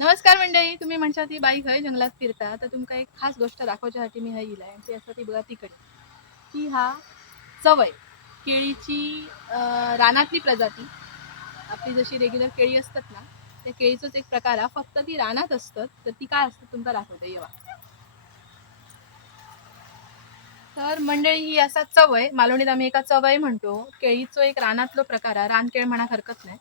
नमस्कार मंडळी तुम्ही म्हणता ती बाई खंय जंगलात फिरता तर तुमका एक खास गोष्ट दाखवच्यासाठी मी हा इलाय ती असं ती बघा तिकडे. की हा चवय केळीची रानातली प्रजाती. आपली जशी रेग्युलर केळी असतात ना त्या केळीचंच एक प्रकार हा फक्त ती रानात असतात तर ती काय असतं तुमका दाखवते येवा. तर मंडळी ही असा चवय मालवणीत आम्ही एका चवय म्हणतो केळीचो एक रानातलो प्रकार आहे रानकेळ म्हणा हरकत नाही.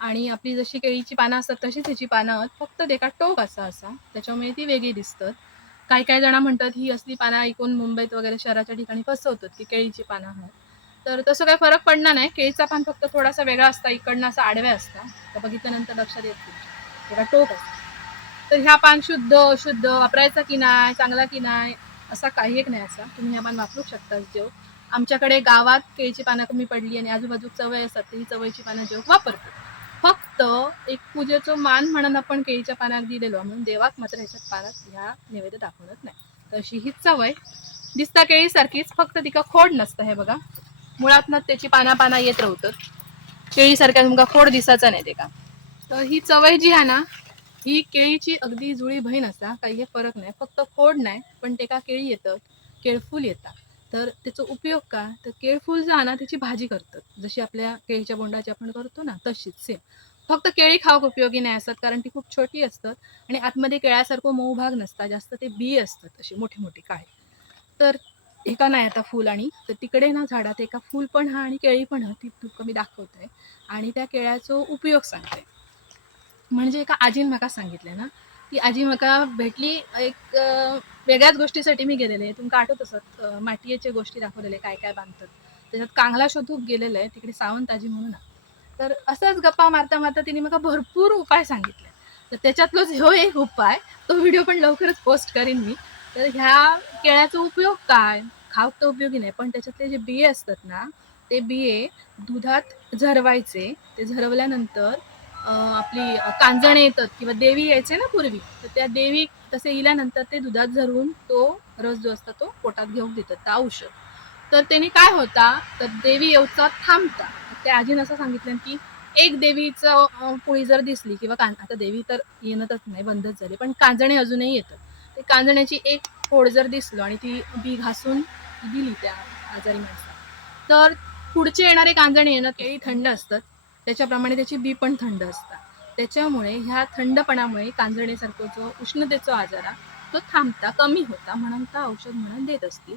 आणि आपली जशी केळीची पानं असतात तशीच त्याची पानं फक्त तेका टोक असा असा त्याच्यामुळे ती वेगळी दिसतात. काही काही जण म्हणतात ही असली पानं ऐकून मुंबईत वगैरे शहराच्या ठिकाणी फसवतात की केळीची पानं आहेत. तर तसं काही फरक पडणार नाही. केळीचा पान फक्त थोडासा वेगळा असता इकडनं असा आडव्या असता. तर बघितल्यानंतर लक्षात येत तुमच्या टोक असतो. तर ह्या पान शुद्ध अशुद्ध वापरायचा की नाही चांगला की नाही असा काही एक नाही असा. तुम्ही ह्या पान वापरू शकता जेव. आमच्याकडे गावात केळीची पानं कमी पडली आणि आजूबाजू चवय असतात ही चवयची पानं जेव वापरतात फक्त एक पूजेचो मान म्हणून आपण केळीच्या पानाक दिलेलो. म्हणून देवाक मात्र ह्याच्यात पानात ह्या नैवेद्य दाखवत नाही. तशी हीच चवय दिसता केळी सारखीच फक्त तिका खोड नसतं हे बघा. मुळातनं त्याची पाना पाना येत राहतात केळीसारख्या तुमका खोड दिसायचा नाही ते का? तर ही चवय जी आहे ना ही केळीची अगदी जुळी बहीण असा काही हे फरक नाही. फक्त खोड नाही पण ते का केळी येतात केळफूल येतात. तर त्याचा उपयोग का? तर केळफूल जो आहे ना त्याची भाजी करतात. जशी आपल्या केळीच्या बोंडाची आपण करतो ना तशीच सेम फक्त केळी खाऊक उपयोगी नाही असतात कारण ती खूप छोटी असतात आणि आतमध्ये केळ्यासारखं मऊ भाग नसतात जास्त ते बी असतात अशी मोठी मोठी काळे. तर एका नाही आता फुल आणि तर तिकडे ना झाडात एका फुल पण हा आणि केळी पण हा ती तुका मी दाखवते आणि त्या केळ्याचा उपयोग सांगते. म्हणजे एका आजीन म्हाका सांगितलं ना ती आजी म्हाका भेटली एक वेगळ्याच गोष्टीसाठी मी गेलेले. तुमका आठवत असत अं, माटियेचे गोष्टी दाखवलेले काय काय बांधतात. त्याच्यात कांगला शोधूक गेलेलं आहे तिकडे सावंत आजी म्हणून. तर असंच गप्पा मारता मारता तिने मला भरपूर उपाय सांगितले. तर त्याच्यातलोच ह्यो एक उपाय तो व्हिडिओ पण लवकरच पोस्ट करीन मी. तर ह्या केळ्याचा उपयोग काय? खाऊक तर उपयोगी नाही पण त्याच्यातले जे बिये असतात ना ते बिये दुधात झरवायचे. ते झरवल्यानंतर आपली कांजणे येतात किंवा देवी यायचे ना पूर्वी तर त्या देवी तसे इल्यानंतर ते दुधात झरवून तो रस जो असतो तो पोटात घेऊन देतात औषध. तर त्याने काय होता? तर देवी येऊचा थांबता. त्या आजीनं असं सांगितलं की एक देवीचं पोळी जर दिसली किंवा कां आता देवी तर येणतच नाही बंदच झाली पण कांजणे अजूनही येतं ते कांजण्याची एक फोड जर दिसलो आणि ती बी घासून दिली त्या आजारी माणसाला तर पुढचे येणारे कांजणे येणं केळी थंड असतात. त्याच्याप्रमाणे त्याची बी पण थंड असतात. त्याच्यामुळे ह्या थंडपणामुळे कांजणेसारखं जो उष्णतेचा आजार आहे, तो थांबता कमी होता म्हणून त्या औषध म्हणून देत असतील.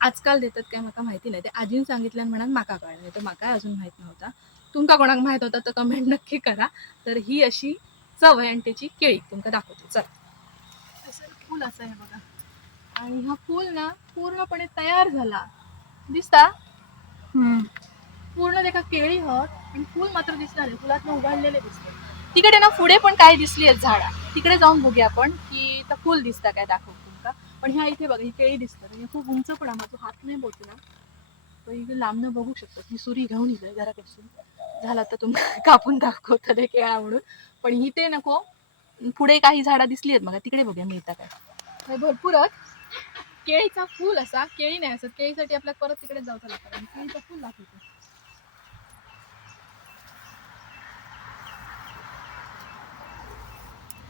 आजकाल देतात काय माका माहिती नाही. ते आजीन सांगितलं म्हणून माका कळलं नाही. तर माका अजून माहीत नव्हता. तुमका कोणाक माहीत होता तर कमेंट नक्की करा. तर ही अशी चव आहे आणि त्याची केळी तुमका दाखवते. चल. असं फूल असं आहे बघा. आणि हा फूल ना पूर्णपणे तयार झाला. दिसता? पूर्ण त्याका केळी हत आणि फूल मात्र दिसणार नाही फुलात उघडलेले दिसते तिकडे ना पुढे पण काही दिसली आहेत झाडा. तिकडे जाऊन बघूया आपण की फुल दिसता काय दाखव. पण ह्या इथे बघा ही केळी दिसतात आणि म्हणजे खूप उंच पण आहे. माझा हात नाही पोचला तर इकडे लांबनं बघू शकतो. ही सुरी घेऊन येतोय घरापासून. झाला तर तुम्ही कापून दाखवतं ते केळा म्हणून. पण इथे नको. पुढे काही झाडं दिसली आहेत बघा. तिकडे बघूया मिळतात काय? भरपूरच केळीचा फूल असा. केळी नाही असत केळीसाठी आपल्याला परत तिकडे जाऊ लागतं. केळीचा फूल दाखवतो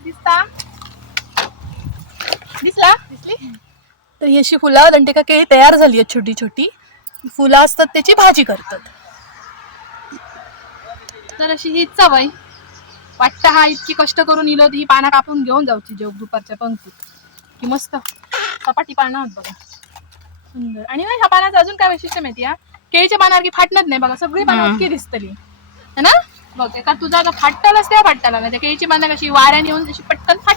दिसता? दिसला दिसली तर ही अशी फुलं आणि का केळी तयार झाली आहेत छोटी छोटी. फुलं असतात त्याची भाजी करतात. तर अशी ही चवय वाटतं हा इतकी कष्ट करून इलो ही पानं कापून घेऊन जाऊची जेव दुपारच्या पंक्तीत. की मस्त. सपाटी पानं आहेत बघा. सुंदर. आणि ना ह्या पानाचं अजून काय वैशिष्ट्य माहिती हा केळीच्या पानावरती फाटणत नाही बघा. सगळी पानं हम्म. इतकी दिसतली. है ना? बघ एका तुझा आता फाटतालाच त्या फाटताला. नाही त्या केळीची पानं कशी वाऱ्याने येऊन जशी पटकन फाटतं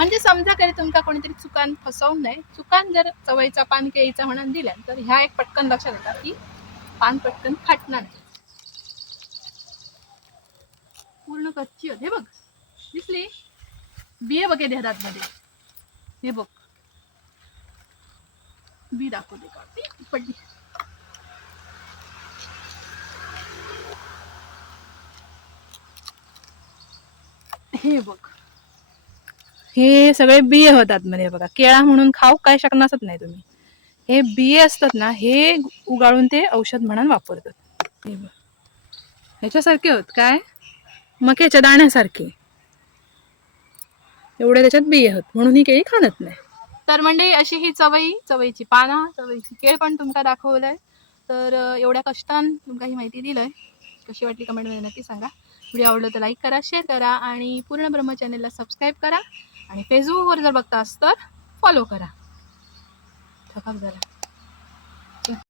म्हणजे समजा कधी तुमका कोणीतरी चुकान फसवून नाही चुकान जर चवळीचा पान केळीचा म्हणून दिला तर ह्या एक पटकन लक्षात येतात की पान पटकन फाटणार नाही. पूर्ण कच्ची हे बघ. दिसली? बिये बघे देहरात मध्ये हे बघ. बी दाखवते का? पडली. हे बघ. हे सगळे बिये होतात मध्ये बघा. केळा म्हणून खाऊ काय शकणारच नाही तुम्ही. हे बिये असतात ना हे उगाळून ते औषध म्हणून वापरतात. हे बघ. ह्याच्यासारखे होत काय? मक्याच्या दाण्यासारखे. एवढे त्याच्यात बिये होत. म्हणून ही केळी खाणत नाही. तर म्हणजे अशी ही चवई चवईची पानं चवईची केळ पण तुमका दाखवलंय. तर एवढ्या कष्टान तुमका ही माहिती दिलंय. कशी वाटली कमेंटमध्ये नक्की सांगा. व्हिडिओ आवडलं तर लाईक करा शेअर करा आणि पूर्ण ब्रह्म चॅनेलला सबस्क्राईब करा. आणि फेसबुकवर जर बघता तर फॉलो करा. थकाप झाला.